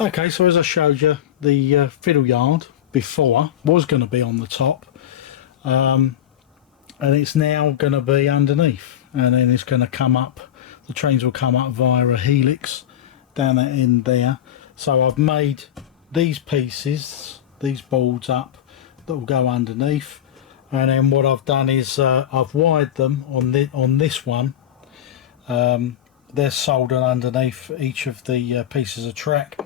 Okay, so as I showed you, the fiddle yard before was going to be on the top, and it's now going to be underneath, and then it's going to come up, the trains will come up via a helix down that end there. So I've made these pieces, these boards up that will go underneath, and then what I've done is I've wired them on this one. They're soldered underneath each of the pieces of track,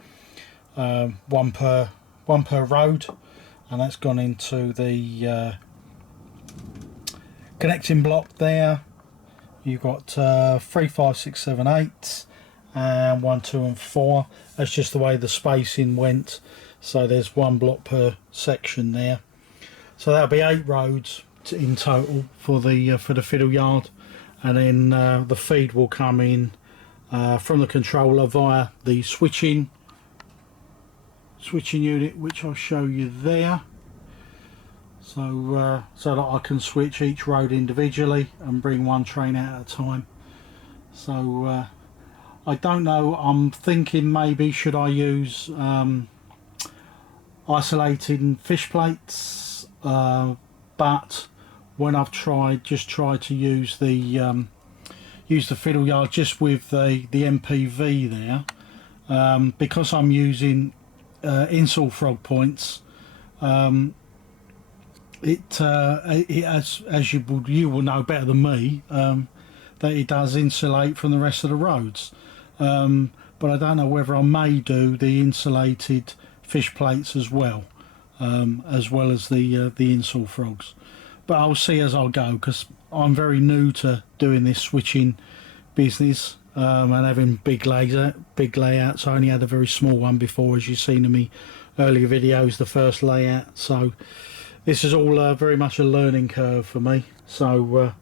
one per road, and that's gone into the connecting block there. You've got 3, 5, 6, 7, 8, and 1, 2 and 4. That's just the way the spacing went, so there's one block per section there. So that'll be 8 roads in total for the fiddle yard, and then the feed will come in from the controller via the switching unit, which I'll show you there. So so that I can switch each road individually and bring one train out at a time. So I don't know, I'm thinking maybe should I use isolating fish plates, but when I've tried to use the fiddle yard just with the MPV there, because I'm using insole frog points, it as you will know better than me, that it does insulate from the rest of the roads, but I don't know whether I may do the insulated fish plates as well as the insole frogs. But I'll see as I go, because I'm very new to doing this switching business, and having big layouts. I only had a very small one before, as you've seen in me earlier videos, the first layout. So this is all very much a learning curve for me. So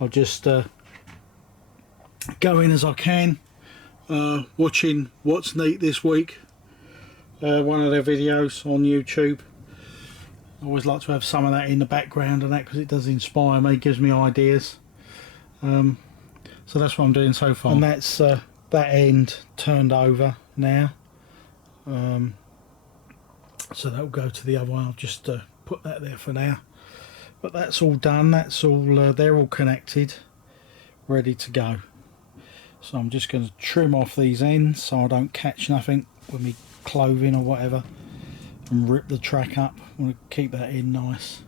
I'll just go in as I can, watching What's Neat this week, one of their videos on YouTube. I always like to have some of that in the background and that, because it does inspire me, gives me ideas. So that's what I'm doing so far, and that's that end turned over now, so that will go to the other one. I'll just put that there for now, but that's all done. That's all, they're all connected, ready to go. So I'm just going to trim off these ends so I don't catch nothing with me clothing or whatever and rip the track up. I want to keep that in nice.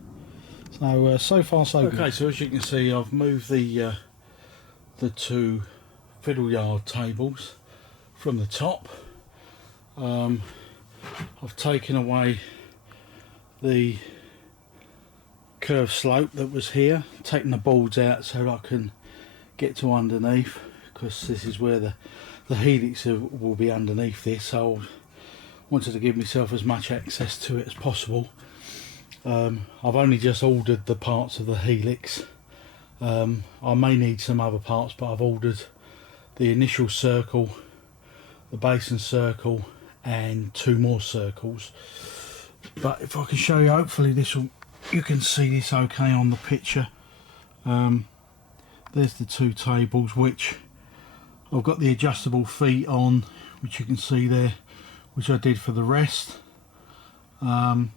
So so far so good. Okay, so as you can see, I've moved the 2 fiddle yard tables from the top. I've taken away the curved slope that was here, taken the boards out so that I can get to underneath, because this is where the helix will be underneath this, so I wanted to give myself as much access to it as possible. I've only just ordered the parts of the helix. I may need some other parts, but I've ordered the initial circle, the basin circle, and 2 more circles. But if I can show you, hopefully you can see this okay on the picture. There's the 2 tables, which I've got the adjustable feet on, which you can see there, which I did for the rest. So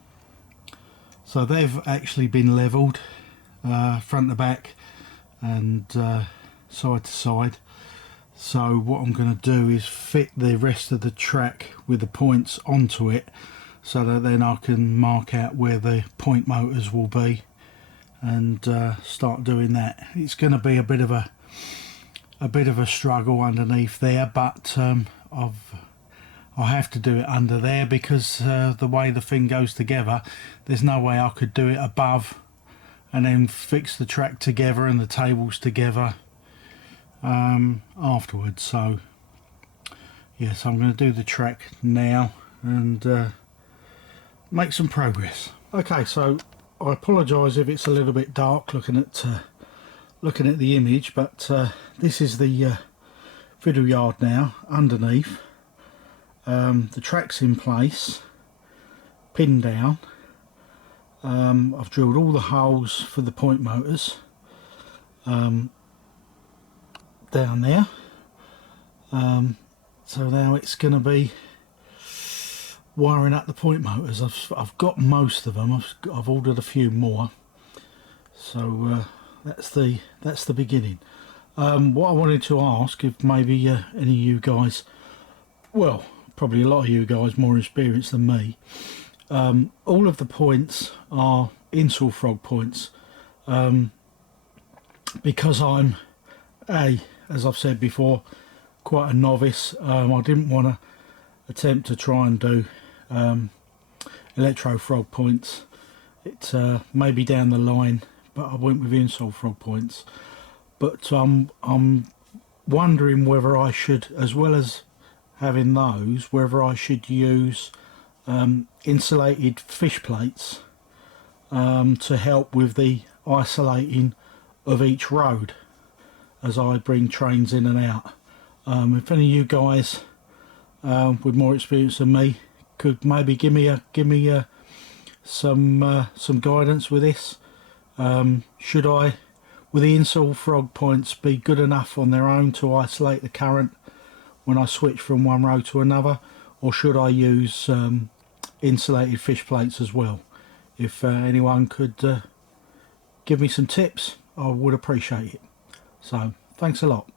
they've actually been levelled front to back and side to side. So what I'm going to do is fit the rest of the track with the points onto it, so that then I can mark out where the point motors will be and start doing that. It's going to be a bit of a struggle underneath there, but I have to do it under there, because the way the thing goes together, there's no way I could do it above and then fix the track together and the tables together afterwards. So yes, I'm going to do the track now and make some progress. Okay, so I apologise if it's a little bit dark looking at the image, but this is the fiddle yard now underneath. The track's in place, pinned down. I've drilled all the holes for the point motors down there. So now it's going to be wiring up the point motors. I've got most of them. I've ordered a few more, so that's the beginning. What I wanted to ask, if maybe any of you guys, well, probably a lot of you guys more experienced than me, all of the points are install frog points. Because I'm as I've said before, quite a novice, I didn't want to attempt to try and do electro frog points. It may be down the line, but I went with install frog points. But I'm wondering whether I should, as well as having those, whether I should use insulated fish plates to help with the isolating of each road as I bring trains in and out. If any of you guys with more experience than me could maybe give me some guidance with this. Should I, with the install frog points, be good enough on their own to isolate the current when I switch from one road to another, or should I use insulated fish plates as well? If anyone could give me some tips, I would appreciate it. So thanks a lot.